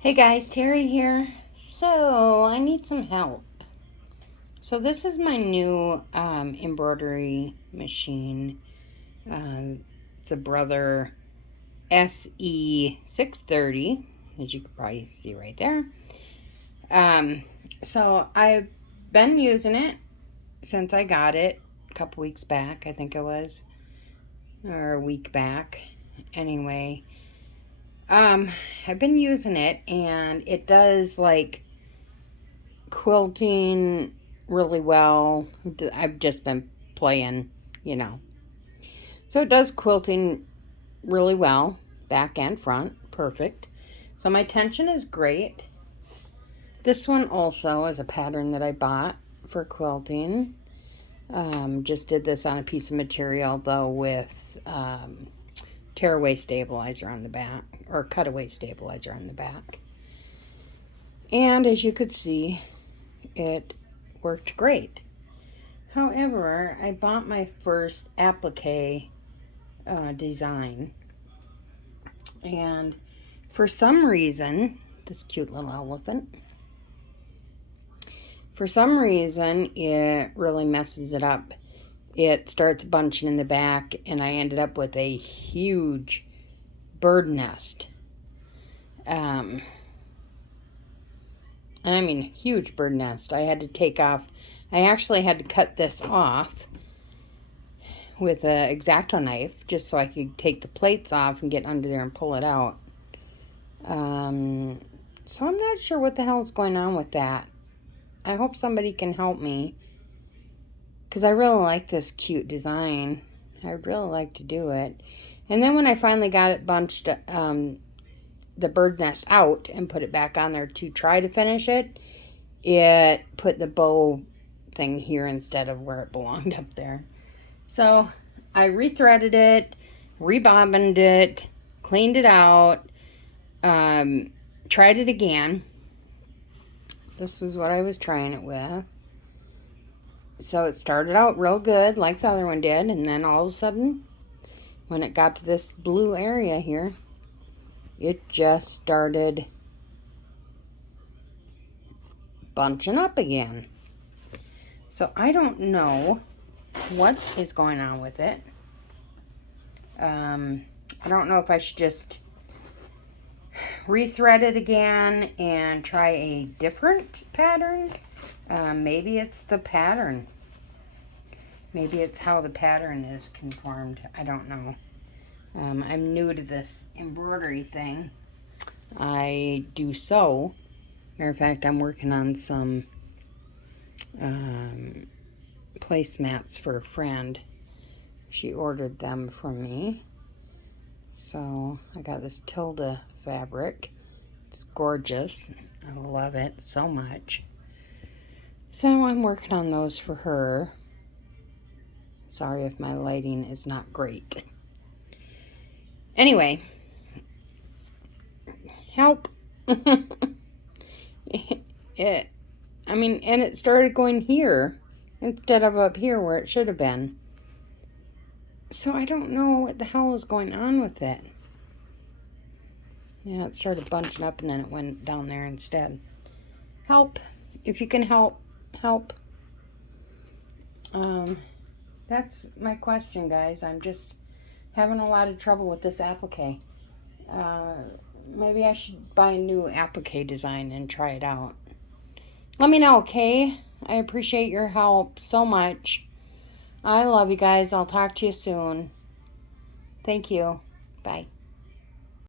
Hey guys, Terry here. So, I need some help. So, this is my new embroidery machine. It's a Brother SE630, as you can probably see right there. So, I've been using it since I got it a couple weeks back, I think it was, or a week back. Anyway, I've been using it and it does like quilting really well. I've just been playing, you know. So it does quilting really well, back and front, perfect. So my tension is great. This one also is a pattern that I bought for quilting. Just did this on a piece of material though with tearaway stabilizer on the back, or cutaway stabilizer on the back. And as you could see, it worked great. However, I bought my first applique design, and for some reason, this cute little elephant, for some reason, it really messes it up. It starts bunching in the back, and I ended up with a huge bird nest. And I mean, huge bird nest. I had to take off, I actually had to cut this off with an X-Acto knife just so I could take the plates off and get under there and pull it out. So I'm not sure what the hell is going on with that. I hope somebody can help me, because I really like this cute design. I'd really like to do it. And then when I finally got it bunched, the bird nest out and put it back on there to try to finish it, it put the bow thing here instead of where it belonged up there. So I rethreaded it, rebobbined it, cleaned it out, tried it again. This was what I was trying it with. So it started out real good, like the other one did, and then all of a sudden, when it got to this blue area here, it just started bunching up again. So I don't know what is going on with it. I don't know if I should just rethread it again and try a different pattern. Maybe it's the pattern. Maybe it's how the pattern is conformed. I don't know. I'm new to this embroidery thing. I do sew. Matter of fact, I'm working on some placemats for a friend. She ordered them from me. So I got this Tilda fabric. It's gorgeous. I love it so much. So I'm working on those for her. Sorry if my lighting is not great. Anyway, help. And it started going here instead of up here where it should have been. So I don't know what the hell is going on with it. Yeah, it started bunching up and then it went down there instead. Help. If you can help, help. That's my question, guys. I'm just having a lot of trouble with this applique. Maybe I should buy a new applique design and try it out. Let me know, okay? I appreciate your help so much. I love you guys. I'll talk to you soon. Thank you. Bye.